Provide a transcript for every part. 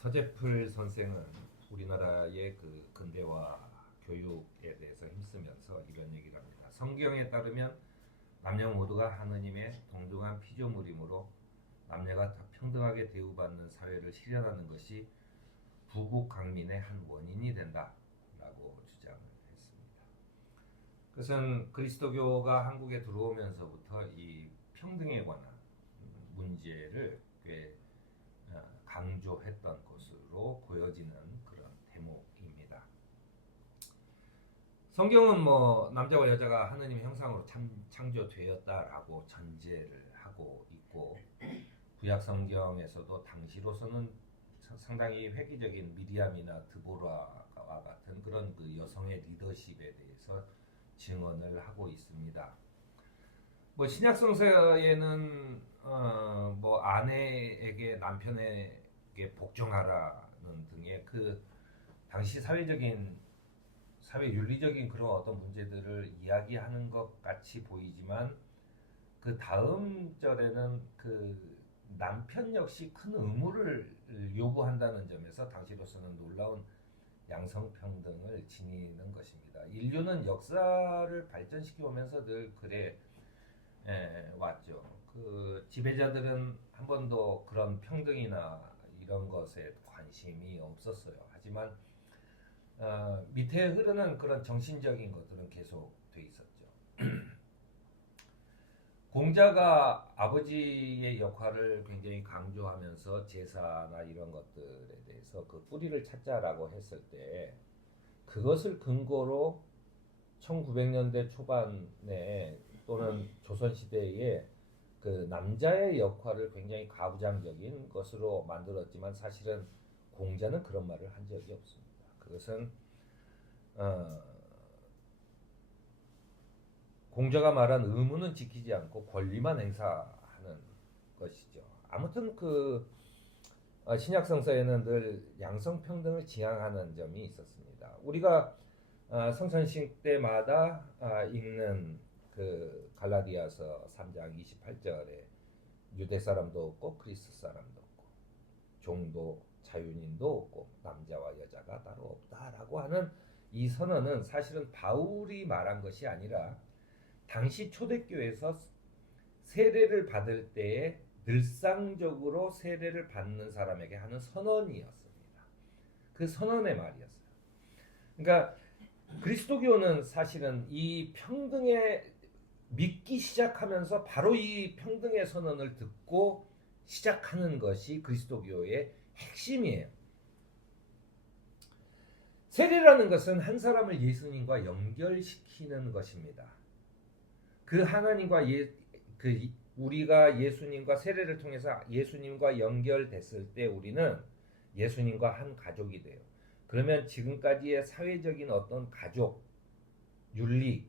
서재풀 선생은 우리나라의 그 근대화 교육에 대해서 힘쓰면서 이런 얘기를 합니다. 성경에 따르면 남녀 모두가 하느님의 동등한 피조물이므로 남녀가 다 평등하게 대우받는 사회를 실현하는 것이 부국 강민의 한 원인이 된다라고 주장을 했습니다. 그것은 그리스도교가 한국에 들어오면서부터 이 평등에 관한 문제를 꽤 강조했던 것으로 보여지는 그런 대목입니다. 성경은 뭐 남자와 여자가 하느님의 형상으로 창조되었다라고 전제를 하고 있고, 구약 성경에서도 당시로서는 상당히 획기적인 미리암이나 드보라와 같은 그런 그 여성의 리더십에 대해서 증언을 하고 있습니다. 뭐 신약 성서에는 뭐 아내에게 남편에게 복종하라는 등의 그 당시 사회 윤리적인 그런 어떤 문제들을 이야기하는 것 같이 보이지만, 그 다음 절에는 그 남편 역시 큰 의무를 요구한다는 점에서 당시로서는 놀라운 양성평등을 지니는 것입니다. 인류는 역사를 발전시켜 오면서 늘 그래 왔죠. 그 지배자들은 한 번도 그런 평등이나 이런 것에 관심이 없었어요. 하지만 밑에 흐르는 그런 정신적인 것들은 계속 돼 있었죠. 공자가 아버지의 역할을 굉장히 강조하면서 제사나 이런 것들에 대해서 그 뿌리를 찾자라고 했을 때, 그것을 근거로 1900년대 초반에 또는 조선시대에 그 남자의 역할을 굉장히 가부장적인 것으로 만들었지만, 사실은 공자는 그런 말을 한 적이 없습니다. 그것은 공자가 말한 의무는 지키지 않고 권리만 행사하는 것이죠. 아무튼 그 신약 성서에는 늘 양성평등을 지향하는 점이 있었습니다. 우리가 성천식 때마다 읽는 그 갈라디아서 3장 28절에 유대 사람도 없고 그리스 사람도 없고 종도 자유인도 없고 남자와 여자가 따로 없다라고 하는 이 선언은 사실은 바울이 말한 것이 아니라 당시 초대교회에서 세례를 받을 때에 늘상적으로 세례를 받는 사람에게 하는 선언이었습니다. 그 선언의 말이었어요. 그러니까 그리스도교는 사실은 이 평등에 믿기 시작하면서 바로 이 평등의 선언을 듣고 시작하는 것이 그리스도교의 핵심이에요. 세례라는 것은 한 사람을 예수님과 연결시키는 것입니다. 그 하나님과 우리가 예수님과 세례를 통해서 예수님과 연결됐을 때 우리는 예수님과 한 가족이 돼요. 그러면 지금까지의 사회적인 어떤 가족, 윤리,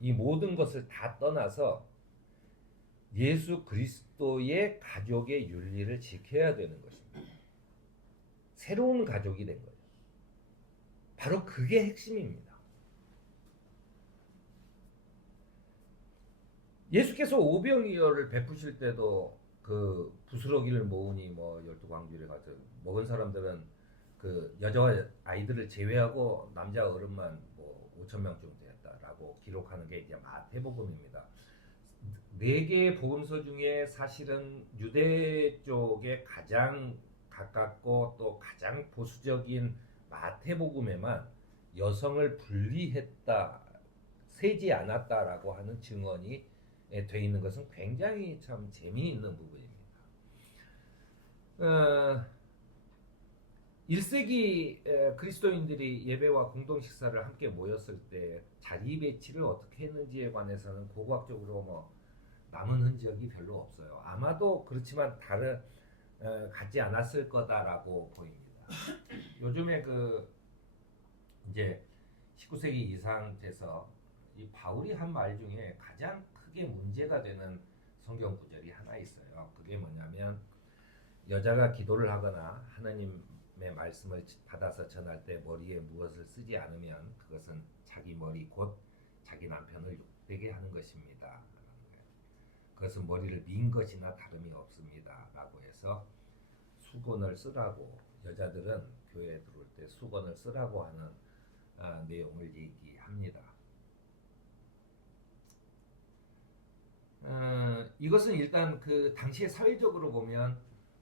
이 모든 것을 다 떠나서 예수 그리스도의 가족의 윤리를 지켜야 되는 것입니다. 새로운 가족이 된 거예요. 바로 그게 핵심입니다. 예수께서 오병이어를 베푸실 때도 그 부스러기를 모으니 뭐 12광주를 가서 먹은 사람들은 그 여자와 아이들을 제외하고 남자 어른만 뭐 5,000명 정도 됐다라고 기록하는 게 이제 마태복음입니다. 4개의 복음서 중에 사실은 유대 쪽에 가장 가깝고 또 가장 보수적인 마태복음에만 여성을 분리했다, 세지 않았다라고 하는 증언이 돼 있는 것은 굉장히 참 재미있는 부분입니다. 1세기 그리스도인들이 예배와 공동 식사를 함께 모였을 때 자리 배치를 어떻게 했는지에 관해서는 고고학적으로 뭐 남은 흔적이 별로 없어요. 아마도 그렇지만 같지 않았을 거다라고 보입니다. 요즘에 그 이제 19세기 이상 돼서 이 바울이 한 말 중에 가장 크게 문제가 되는 성경 구절이 하나 있어요. 그게 뭐냐면, 여자가 기도를 하거나 하나님의 말씀을 받아서 전할 때 머리에 무엇을 쓰지 않으면 그것은 자기 머리 곧 자기 남편을 욕되게 하는 것입니다. 그것은 머리를 민 것이나 다름이 없습니다. 라고 해서 수건을 쓰라고, 여자들은 교회에 들어올 때 수건을 쓰라고 하는 내용을 얘기합니다. 이것은 일단 그 당시에 사회적으로 보면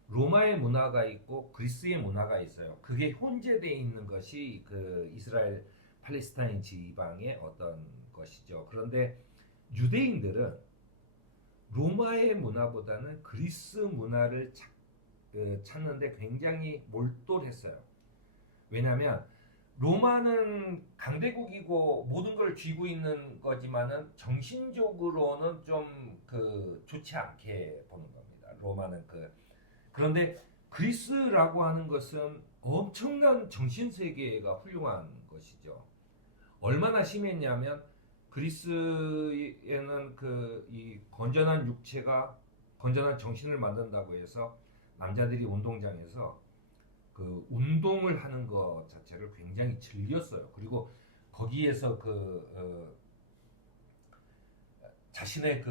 로마의 문화가 있고 그리스의 문화가 있어요. 그게 혼재되어 있는 것이 그 이스라엘 팔레스타인 지방의 어떤 것이죠. 그런데 유대인들은 로마의 문화보다는 그리스 문화를 찾는데 굉장히 몰두했어요. 왜냐하면 로마는 강대국이고 모든 걸 쥐고 있는 거지만은 정신적으로는 좀 좋지 않게 보는 겁니다. 로마는 그런데 그리스라고 하는 것은 엄청난 정신 세계가 훌륭한 것이죠. 얼마나 심했냐면 그리스에는 이 건전한 육체가 건전한 정신을 만든다고 해서 남자들이 운동장에서 그 운동을 하는 것 자체를 굉장히 즐겼어요. 그리고 거기에서 자신의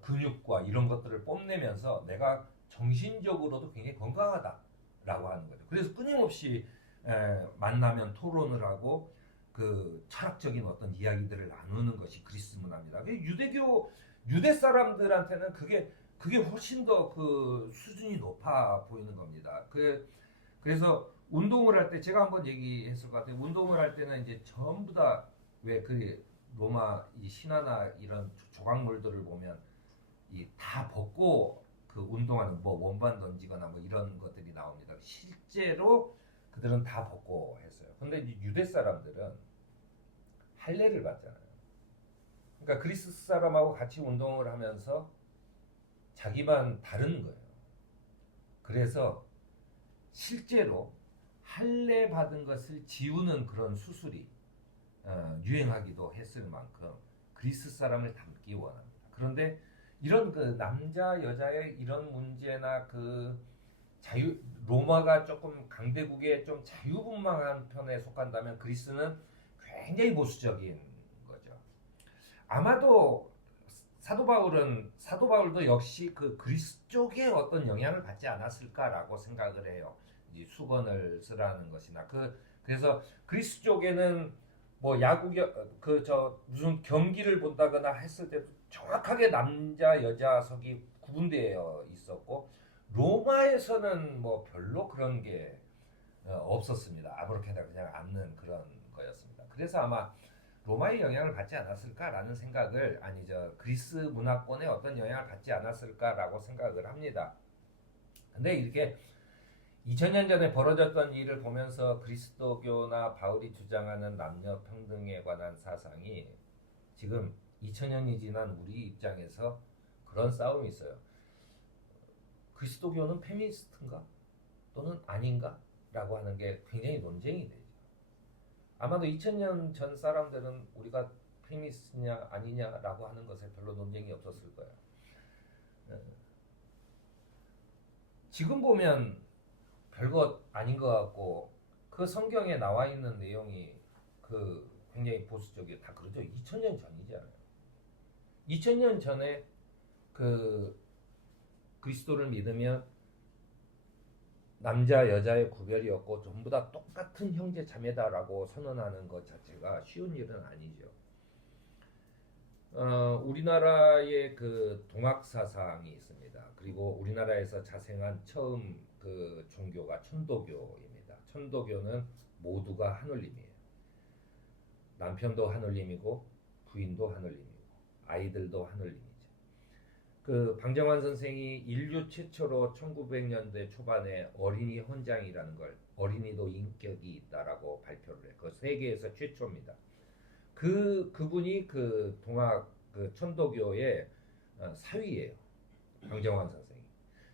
근육과 이런 것들을 뽐내면서 내가 정신적으로도 굉장히 건강하다라고 하는 거죠. 그래서 끊임없이 만나면 토론을 하고 그 철학적인 어떤 이야기들을 나누는 것이 그리스 문화입니다. 유대 사람들한테는 그게 훨씬 더 그 수준이 높아 보이는 겁니다. 그래서 운동을 할 때 제가 한번 얘기했을 것 같아요. 운동을 할 때는 이제 전부 다 왜 로마 이 신화나 이런 조각물들을 보면 다 벗고 그 운동하는 뭐 원반 던지거나 뭐 이런 것들이 나옵니다. 실제로 그들은 다 벗고 했어요. 근데 이제 유대 사람들은 할례를 받잖아요. 그러니까 그리스 사람하고 같이 운동을 하면서 자기만 다른 거예요. 그래서 실제로 할례 받은 것을 지우는 그런 수술이 유행하기도 했을 만큼 그리스 사람을 닮기 원합니다. 그런데 이런 남자 여자의 이런 문제나 로마가 조금 강대국의 좀 자유분방한 편에 속한다면 그리스는 굉장히 보수적인 거죠. 아마도 사도 바울도 역시 그리스 쪽에 어떤 영향을 받지 않았을까라고 생각을 해요. 이 수건을 쓰라는 것이나 그래서 그리스 쪽에는 뭐 무슨 경기를 본다거나 했을 때도 정확하게 남자 여자석이 구분되어 있었고 로마에서는 뭐 별로 그런 게 없었습니다. 아무렇게나 그냥 앉는 그런 거였습니다. 그래서 아마 로마의 영향을 받지 않았을까라는 생각을 그리스 문화권에 어떤 영향을 받지 않았을까라고 생각을 합니다. 근데 이렇게 2000년 전에 벌어졌던 일을 보면서 그리스도교나 바울이 주장하는 남녀 평등에 관한 사상이 지금 2000년이 지난 우리 입장에서 그런 싸움이 있어요. 그리스도교는 페미니스트인가? 또는 아닌가? 라고 하는 게 굉장히 논쟁이 되죠. 아마도 2000년 전 사람들은 우리가 페미니스트냐 아니냐라고 하는 것에 별로 논쟁이 없었을 거예요. 지금 보면 별것 아닌 것 같고 그 성경에 나와 있는 내용이 굉장히 보수적이에요. 다 그러죠. 2000년 전이잖아요. 2000년 전에 그리스도를 믿으면 남자 여자의 구별이 없고 전부 다 똑같은 형제 자매다라고 선언하는 것 자체가 쉬운 일은 아니죠. 우리나라의 동학 사상이 있습니다. 그리고 우리나라에서 자생한 처음 종교가 천도교입니다. 천도교는 모두가 하느님이에요. 남편도 하느님이고 부인도 하느님이고 아이들도 하느님이죠. 방정환 선생이 인류 최초로 1900년대 초반에 어린이 헌장이라는 걸 어린이도 인격이 있다라고 발표를 해요. 세계에서 최초입니다. 그분이 동학 천도교의 사위예요. 방정환 선생이.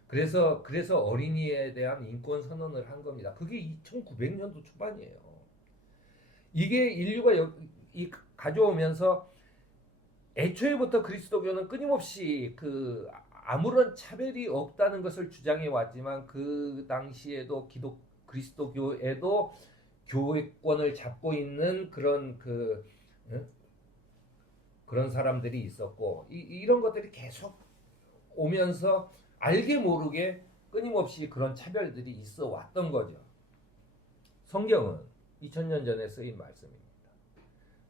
그래서 어린이에 대한 인권 선언을 한 겁니다. 그게 1900년도 초반이에요. 이게 인류가 가져오면서 애초에부터 그리스도교는 끊임없이 아무런 차별이 없다는 것을 주장해 왔지만 그 당시에도 그리스도교에도 교회권을 잡고 있는 그런 사람들이 있었고 이런 것들이 계속 오면서 알게 모르게 끊임없이 그런 차별들이 있어 왔던 거죠. 성경은 2000년 전에 쓰인 말씀입니다.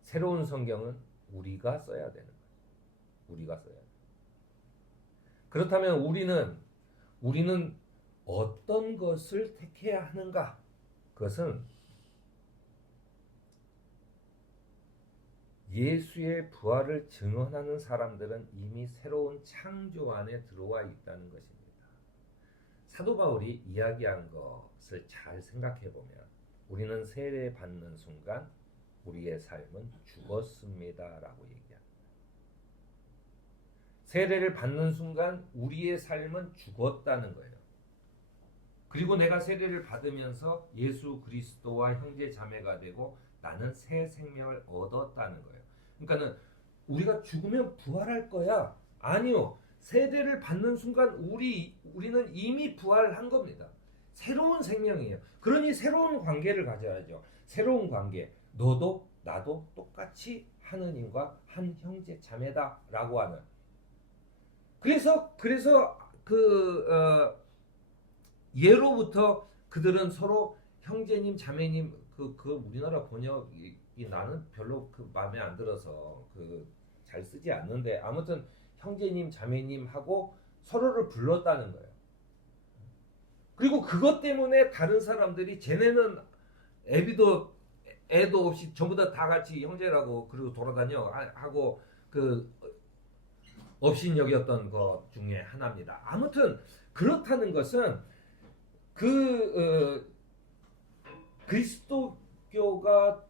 새로운 성경은 우리가 써야 되는 거예요. 우리가 써야 돼요. 그렇다면 우리는 어떤 것을 택해야 하는가? 그것은 예수의 부활을 증언하는 사람들은 이미 새로운 창조 안에 들어와 있다는 것입니다. 사도 바울이 이야기한 것을 잘 생각해 보면 우리는 세례 받는 순간 우리의 삶은 죽었습니다라고 얘기합니다. 세례를 받는 순간 우리의 삶은 죽었다는 거예요. 그리고 내가 세례를 받으면서 예수 그리스도와 형제 자매가 되고 나는 새 생명을 얻었다는 거예요. 그러니까는 우리가 죽으면 부활할 거야? 아니요. 세례를 받는 순간 우리는 이미 부활한 겁니다. 새로운 생명이에요. 그러니 새로운 관계를 가져야죠. 새로운 관계. 너도 나도 똑같이 하느님과 한 형제 자매다라고 하는. 그래서 예로부터 그들은 서로 형제님, 자매님 그 우리나라 번역이 나는 별로 그 마음에 안 들어서 잘 쓰지 않는데 아무튼 형제님, 자매님 하고 서로를 불렀다는 거예요. 그리고 그것 때문에 다른 사람들이 쟤네는 애도 없이 전부 다 같이 형제라고 그리고 돌아다녀 하고 업신여겼던 것 중에 하나입니다. 아무튼 그렇다는 것은 그리스도교가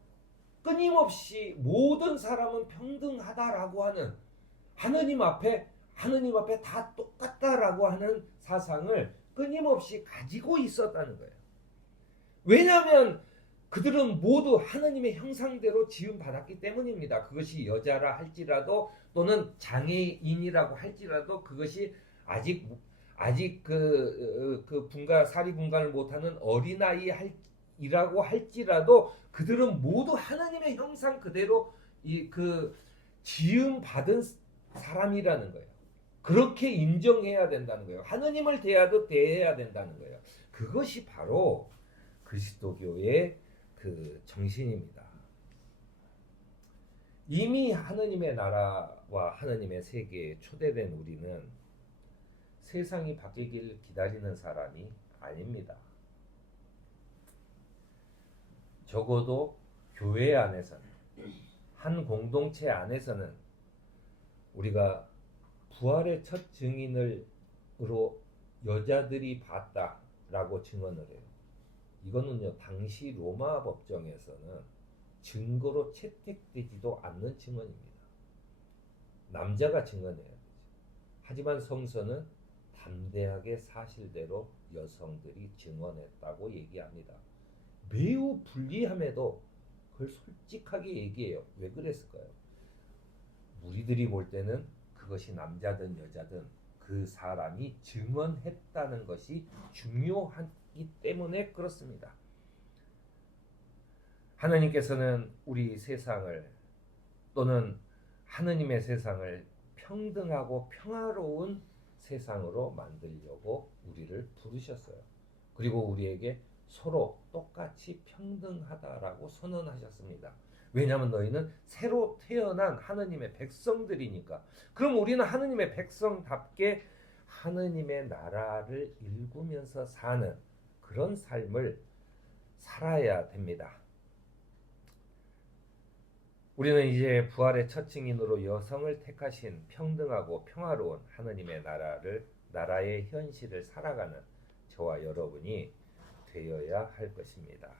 끊임없이 모든 사람은 평등하다라고 하는 하느님 앞에 다 똑같다라고 하는 사상을 끊임없이 가지고 있었다는 거예요. 왜냐하면 그들은 모두 하느님의 형상대로 지음받았기 때문입니다. 그것이 여자라 할지라도 또는 장애인이라고 할지라도 그것이 아직 사리 분간을 못하는 어린아이라고 할지라도 그들은 모두 하나님의 형상 그대로 지음받은 사람이라는 거예요. 그렇게 인정해야 된다는 거예요. 하느님을 대해야 된다는 거예요. 그것이 바로 그리스도교의 그 정신입니다. 이미 하느님의 나라와 하느님의 세계에 초대된 우리는 세상이 바뀌길 기다리는 사람이 아닙니다. 적어도 교회 안에서는, 한 공동체 안에서는 우리가 부활의 첫 증인으로 여자들이 봤다라고 증언을 해요. 이거는요, 당시 로마 법정에서는 증거로 채택되지도 않는 증언입니다. 남자가 증언해야 되죠. 하지만 성서는 담대하게 사실대로 여성들이 증언했다고 얘기합니다. 매우 불리함에도 그걸 솔직하게 얘기해요. 왜 그랬을까요? 우리들이 볼 때는 그것이 남자든 여자든 그 사람이 증언했다는 것이 중요하기 때문에 그렇습니다. 하나님께서는 우리 세상을 또는 하느님의 세상을 평등하고 평화로운 세상으로 만들려고 우리를 부르셨어요. 그리고 우리에게 서로 똑같이 평등하다라고 선언하셨습니다. 왜냐하면 너희는 새로 태어난 하느님의 백성들이니까. 그럼 우리는 하느님의 백성답게 하느님의 나라를 일구면서 사는 그런 삶을 살아야 됩니다. 우리는 이제 부활의 첫 증인으로 여성을 택하신 평등하고 평화로운 하느님의 나라의 현실을 살아가는 저와 여러분이 되어야 할 것입니다.